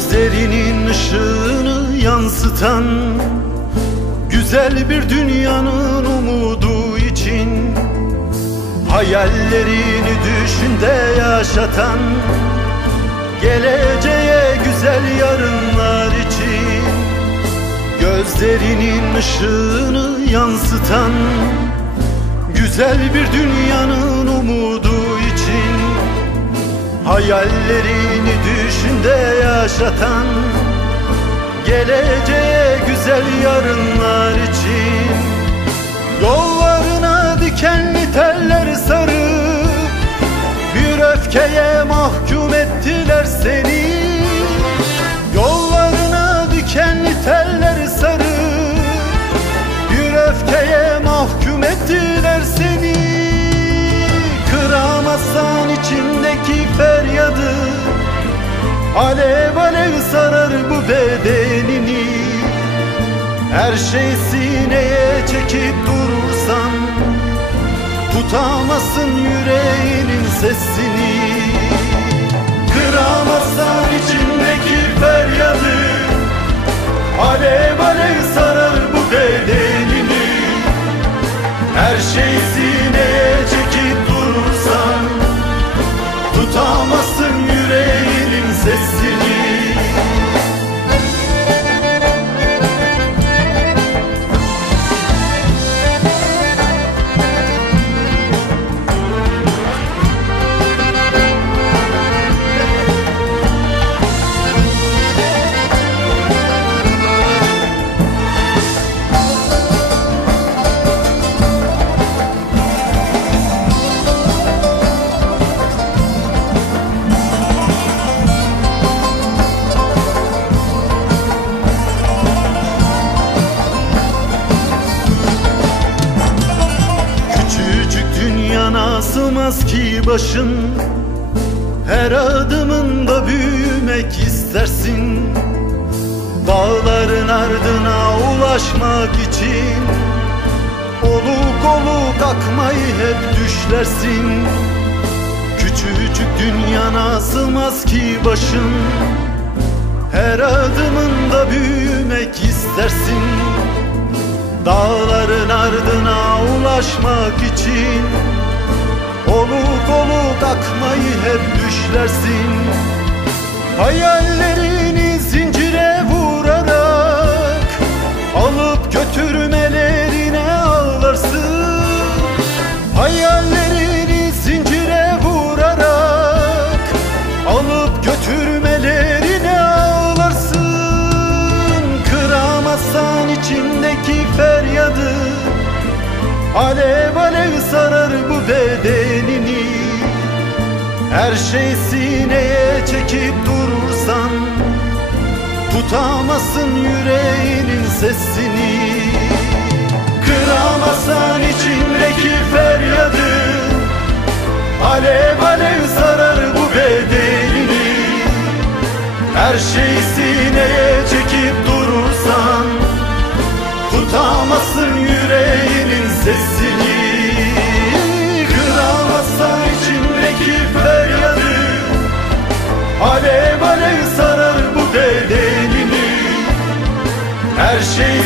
Gözlerinin ışığını yansıtan güzel bir dünyanın umudu için, hayallerini düşünde yaşatan, geleceğe güzel yarınlar için. Gözlerinin ışığını yansıtan güzel bir dünyanın umudu için, hayallerini düşünde yaşatan, geleceğe güzel yarınlar için. Yollarına dikenli teller sarıp bir öfkeye mahkum ettiler seni. Yollarına dikenli teller sarıp bir öfkeye mahkum ettiler seni. Kıramazsan içindeki feryadı, alev alev sarar bu bedenini. Her şey sineye çekip durursan, tutamazsın yüreğinin sesini. Kıramazsan içindeki feryadı, alev alev sarar bu bedenini. Her şey sineye çekip durursan, tutamazsın yüreğinin sesini. Sığmaz ki başın, her adımında büyümek istersin. Dağların ardına ulaşmak için oluk oluk akmayı hep düşlersin. Küçücük dünyana sığmaz ki başın, her adımında büyümek istersin. Dağların ardına ulaşmak için oluk oluk akmayı hep düşlersin. Hayallerini zincire vurarak alıp götürmelerine ağlarsın. Hayallerini zincire vurarak alıp götürmelerine ağlarsın. Kıramazsan içindeki feryadı, alev alev sarar bu bedenini. Her şey sineye çekip durursan, tutamazsın yüreğinin sesini. Kıramazsan içindeki feryadı, alev alev sarar bu bedenini. Her şey sineye çekip durursan, tutamazsın yüreğinin sesini. Kıramazsan içindeki feryadı, alev alev sarar bu bedenini. Her şey